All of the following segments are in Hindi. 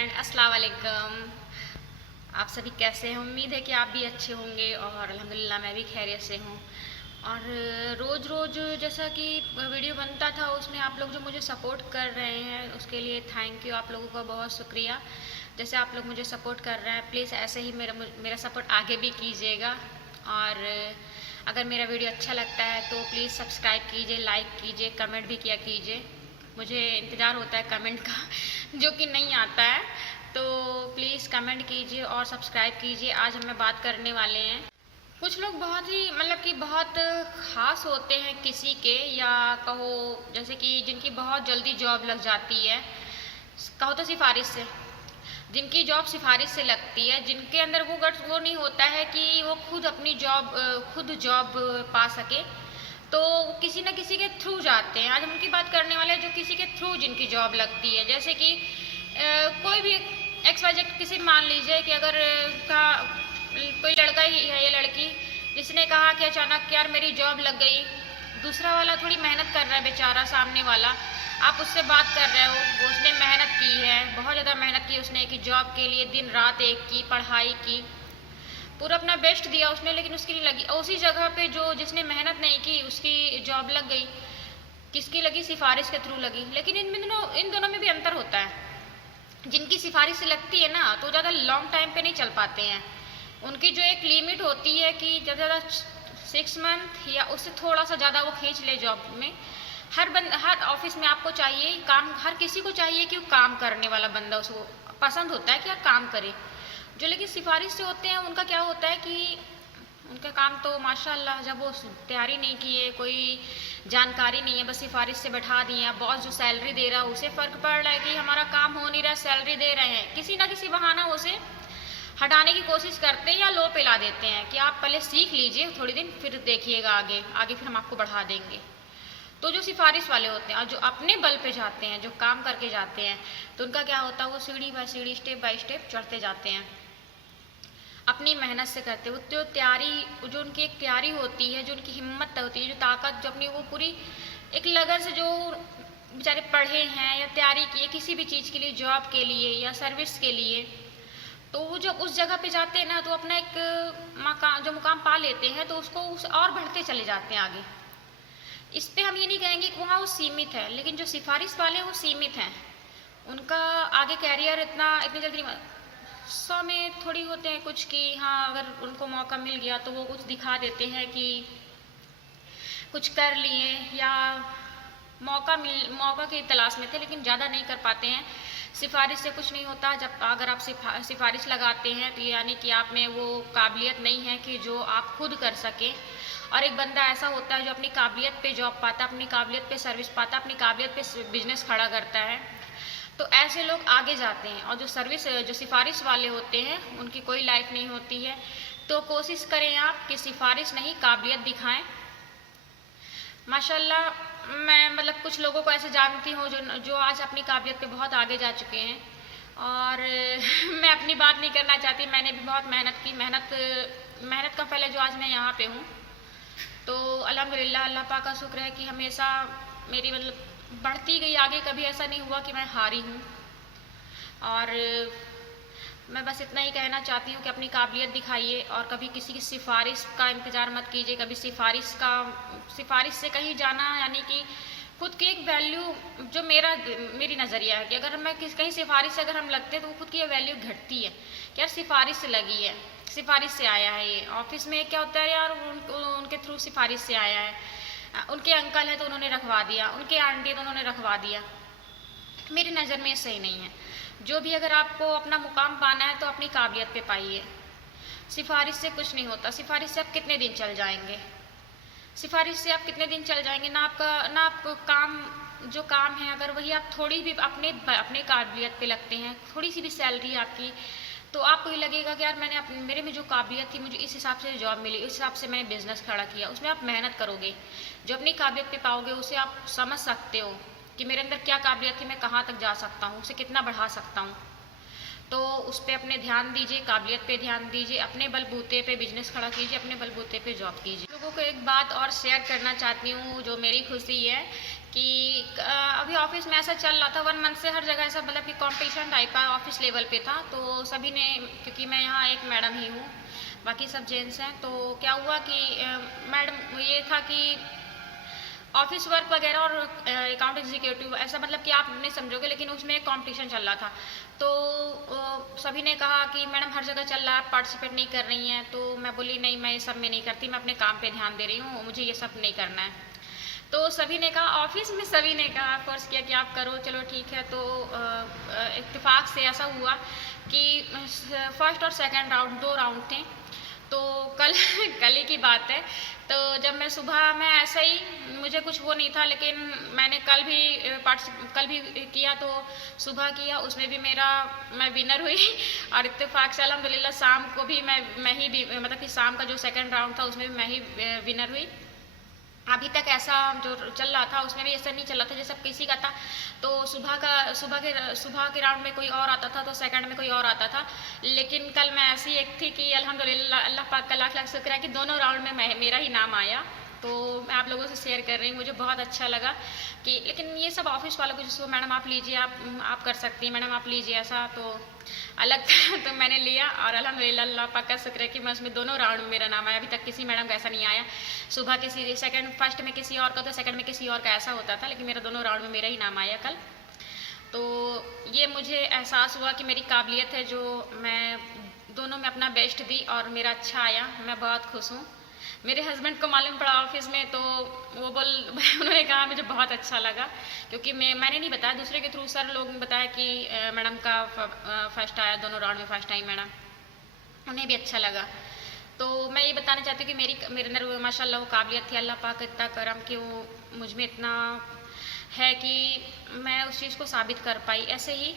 फ्रेंड, अस्सलाम वालेकुम। आप सभी कैसे हैं? उम्मीद है कि आप भी अच्छे होंगे और अल्हम्दुलिल्लाह मैं भी खैरियत से हूँ। और रोज़ रोज़ जैसा कि वीडियो बनता था उसमें आप लोग जो मुझे सपोर्ट कर रहे हैं उसके लिए थैंक यू, आप लोगों का बहुत शुक्रिया। जैसे आप लोग मुझे सपोर्ट कर रहे हैं प्लीज़ ऐसे ही मेरा सपोर्ट आगे भी कीजिएगा। और अगर मेरा वीडियो अच्छा लगता है तो प्लीज़ सब्सक्राइब कीजिए, लाइक कीजिए, कमेंट भी किया कीजिए। मुझे इंतज़ार होता है कमेंट का जो कि नहीं आता है, तो प्लीज़ कमेंट कीजिए और सब्सक्राइब कीजिए। आज हम बात करने वाले हैं, कुछ लोग बहुत ही कि बहुत ख़ास होते हैं किसी के, या कहो जैसे कि जिनकी बहुत जल्दी जॉब लग जाती है, कहो तो सिफारिश से, जिनकी जॉब सिफारिश से लगती है, जिनके अंदर वो गट्स वो नहीं होता है कि वो खुद अपनी खुद जॉब पा सके, तो किसी न किसी के थ्रू जाते हैं। आज हम उनकी बात करने वाले हैं जो किसी के थ्रू जिनकी जॉब लगती है। जैसे कि कोई भी XYZ किसी मान लीजिए कि अगर कोई लड़का ही है या लड़की जिसने कहा कि अचानक यार मेरी जॉब लग गई, दूसरा वाला थोड़ी मेहनत कर रहा है बेचारा, सामने वाला आप उससे बात कर रहे हो, वो उसने मेहनत की है, बहुत ज़्यादा मेहनत की उसने कि जॉब के लिए, दिन रात एक की, पढ़ाई की, पूरा अपना बेस्ट दिया उसने, लेकिन उसकी नहीं लगी। उसी जगह पे जो जिसने मेहनत नहीं की उसकी जॉब लग गई। किसकी लगी? सिफारिश के थ्रू लगी। लेकिन इन दोनों में भी अंतर होता है। जिनकी सिफारिश से लगती है ना तो ज़्यादा लॉन्ग टाइम पे नहीं चल पाते हैं। उनकी जो एक लिमिट होती है कि ज़्यादा 6 मंथ या उससे थोड़ा सा ज़्यादा वो खींच ले जॉब में। हर ऑफिस में आपको चाहिए काम, हर किसी को चाहिए कि वो काम करने वाला बंदा, उसको पसंद होता है कि यार काम करे। जो लेकिन सिफारिश से होते हैं उनका क्या होता है कि उनका काम तो माशाल्लाह, जब वो तैयारी नहीं की है, कोई जानकारी नहीं है, बस सिफारिश से बैठा दिए हैं, बॉस जो सैलरी दे रहा है उसे फ़र्क पड़ रहा है कि हमारा काम हो नहीं रहा, सैलरी दे रहे हैं, किसी ना किसी बहाना उसे हटाने की कोशिश करते हैं या लो पे ला देते हैं कि आप पहले सीख लीजिए थोड़ी दिन, फिर देखिएगा आगे आगे फिर हम आपको बढ़ा देंगे। तो जो सिफारिश वाले होते हैं और जो अपने बल पे जाते हैं, जो काम करके जाते हैं, तो उनका क्या होता है, वो सीढ़ी बाय सीढ़ी, स्टेप बाय स्टेप चढ़ते जाते हैं, अपनी मेहनत से करते हैं। जो तैयारी, जो उनकी एक तैयारी होती है, जो उनकी हिम्मत होती है, जो ताकत, जो अपनी वो पूरी एक लगन से जो बेचारे पढ़े हैं या तैयारी की है किसी भी चीज़ के लिए, जॉब के लिए या सर्विस के लिए, तो वो जब उस जगह पे जाते हैं ना तो अपना एक जो मुकाम पा लेते हैं तो उसको और बढ़ते चले जाते हैं आगे। इस पे हम ये नहीं कहेंगे कि वहाँ वो सीमित है, लेकिन जो सिफारिश वाले हैं वो सीमित हैं। उनका आगे कैरियर इतनी जल्दी 100 में थोड़ी होते हैं कुछ कि हाँ अगर उनको मौका मिल गया तो वो कुछ दिखा देते हैं कि कुछ कर लिए, या मौका की तलाश में थे लेकिन ज़्यादा नहीं कर पाते हैं। सिफारिश से कुछ नहीं होता। जब अगर आप सिफारिश लगाते हैं तो यानी कि आप में वो काबिलियत नहीं है कि जो आप खुद कर सकें। और एक बंदा ऐसा होता है जो अपनी काबिलियत पे जॉब पाता, अपनी काबिलियत पे सर्विस पाता, अपनी काबिलियत पे बिजनेस खड़ा करता है, तो ऐसे लोग आगे जाते हैं। और जो सिफारिश वाले होते हैं उनकी कोई लाइफ नहीं होती है। तो कोशिश करें आप कि सिफारिश नहीं, काबिलियत दिखाएं। माशाल्लाह मैं कुछ लोगों को ऐसे जानती हूँ जो आज अपनी काबिलियत पे बहुत आगे जा चुके हैं। और मैं अपनी बात नहीं करना चाहती, मैंने भी बहुत मेहनत की, मेहनत का फल है जो आज मैं यहाँ पे हूँ। तो अल्हम्दुलिल्लाह, अल्लाह पाक का शुक्र है कि हमेशा मेरी बढ़ती गई आगे, कभी ऐसा नहीं हुआ कि मैं हारी हूँ। और मैं बस इतना ही कहना चाहती हूँ कि अपनी काबिलियत दिखाइए और कभी किसी की सिफारिश का इंतज़ार मत कीजिए। कभी सिफारिश से कहीं जाना यानी कि खुद की एक वैल्यू, जो मेरी नज़रिया है कि अगर मैं कहीं सिफारिश से अगर हम लगते हैं तो खुद की वैल्यू घटती है कि यार सिफारिश से लगी है, सिफारिश से आया है। ये ऑफिस में क्या होता है यार, उनके थ्रू सिफारिश से आया है, उनके अंकल है तो उन्होंने रखवा दिया, उनके आंटी तो उन्होंने रखवा दिया। मेरी नज़र में ये सही नहीं है। जो भी अगर आपको अपना मुकाम पाना है तो अपनी काबिलियत पे पाइए। सिफारिश से कुछ नहीं होता। सिफारिश से आप कितने दिन चल जाएंगे, सिफारिश से आप कितने दिन चल जाएंगे ना आपको जो काम है अगर वही आप थोड़ी भी अपने काबिलियत पे लगते हैं, थोड़ी सी भी सैलरी आपकी, तो आपको ये लगेगा कि यार मेरे में जो काबिलियत थी, मुझे इस हिसाब से जॉब मिली, इस हिसाब से मैंने बिजनेस खड़ा किया। उसमें आप मेहनत करोगे, जो अपनी काबिलियत पे पाओगे उसे आप समझ सकते हो कि मेरे अंदर क्या काबिलियत थी, मैं कहाँ तक जा सकता हूँ, उसे कितना बढ़ा सकता हूँ। तो उस पर अपने ध्यान दीजिए, काबिलियत पे ध्यान दीजिए, अपने बलबूते पे बिजनेस खड़ा कीजिए, अपने बलबूते पे जॉब कीजिए। लोगों को एक बात और शेयर करना चाहती हूँ जो मेरी खुशी है कि अभी ऑफिस में ऐसा चल रहा था 1 मंथ से, हर जगह ऐसा मतलब कि कंपटीशन टाइप का ऑफिस लेवल पे था। तो सभी ने, क्योंकि मैं यहाँ एक मैडम ही हूँ, बाकी सब जेंट्स हैं, तो क्या हुआ कि मैडम ये था कि ऑफिस वर्क वगैरह और अकाउंट एग्जीक्यूटिव ऐसा मतलब कि आप नहीं समझोगे, लेकिन उसमें एक कॉम्पिटिशन चल रहा था। तो सभी ने कहा कि मैडम हर जगह चल रहा है, आप पार्टिसिपेट नहीं कर रही हैं। तो मैं बोली नहीं, मैं ये सब में नहीं करती, मैं अपने काम पे ध्यान दे रही हूँ, मुझे ये सब नहीं करना है। तो सभी ने कहा, ऑफिस में सभी ने कहा, फोर्स किया कि आप करो, चलो ठीक है। तो इत्तेफाक से ऐसा हुआ कि फर्स्ट और सेकंड राउंड 2 राउंड थे। तो कल कल ही की बात है। तो जब मैं सुबह में ऐसे ही, मुझे कुछ वो नहीं था, लेकिन मैंने कल भी किया, तो सुबह किया, उसमें भी मैं विनर हुई। और इत्तेफाक से अल्हम्दुलिल्लाह शाम को भी मैं ही भी मतलब कि शाम का जो सेकंड राउंड था उसमें भी मैं ही विनर हुई। अभी तक ऐसा जो चल रहा था उसमें भी ऐसा नहीं चल रहा था जैसे किसी का था। तो सुबह के राउंड में कोई और आता था, तो सेकंड में कोई और आता था। लेकिन कल मैं ऐसी एक थी कि अल्हम्दुलिल्लाह, अल्लाह पाक का लाख लाख शुक्र है कि दोनों राउंड में मेरा ही नाम आया। तो मैं आप लोगों से शेयर कर रही हूँ, मुझे बहुत अच्छा लगा कि, लेकिन ये सब ऑफिस वालों को जिसको मैडम आप लीजिए, आप कर सकती हैं, मैडम आप लीजिए, ऐसा तो अलग था। तो मैंने लिया और अल्हम्दुलिल्लाह अल्लाह पाक का शुक्र है कि मैं उसमें दोनों राउंड में मेरा नाम आया। अभी तक किसी मैडम का ऐसा नहीं आया। सुबह किसी सेकंड, फर्स्ट में किसी और का, तो सेकंड में किसी और का ऐसा होता था, लेकिन मेरा दोनों राउंड में मेरा ही नाम आया कल। तो ये मुझे एहसास हुआ कि मेरी काबिलियत है, जो मैं दोनों में अपना बेस्ट दी और मेरा अच्छा आया। मैं बहुत खुश हूँ। मेरे हस्बैंड को मालूम पड़ा ऑफिस में, तो वो उन्होंने कहा मुझे बहुत अच्छा लगा, क्योंकि मैंने नहीं बताया, दूसरे के थ्रू सर लोग ने बताया कि मैडम का फर्स्ट आया, दोनों राउंड में फर्स्ट आई मैडम, उन्हें भी अच्छा लगा। तो मैं ये बताना चाहती हूँ कि मेरे अंदर माशाल्लाह वो काबिलियत थी। अल्लाह पाक इतना करम कि वो मुझ में इतना है कि मैं उस चीज़ को साबित कर पाई। ऐसे ही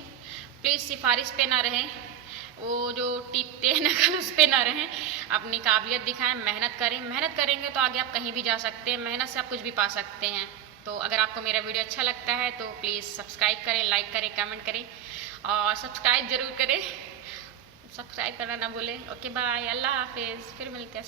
प्लीज़ सिफारिश पे ना रहें, वो जो टीपते हैं नकल उस पे ना रहें, अपनी काबिलियत दिखाएं, मेहनत करें। मेहनत करेंगे तो आगे आप कहीं भी जा सकते हैं, मेहनत से आप कुछ भी पा सकते हैं। तो अगर आपको मेरा वीडियो अच्छा लगता है तो प्लीज़ सब्सक्राइब करें, लाइक करें, कमेंट करें और सब्सक्राइब ज़रूर करें, सब्सक्राइब करना ना भूलें। ओके बाय, अल्लाह हाफिज़, फिर मिलते हैं।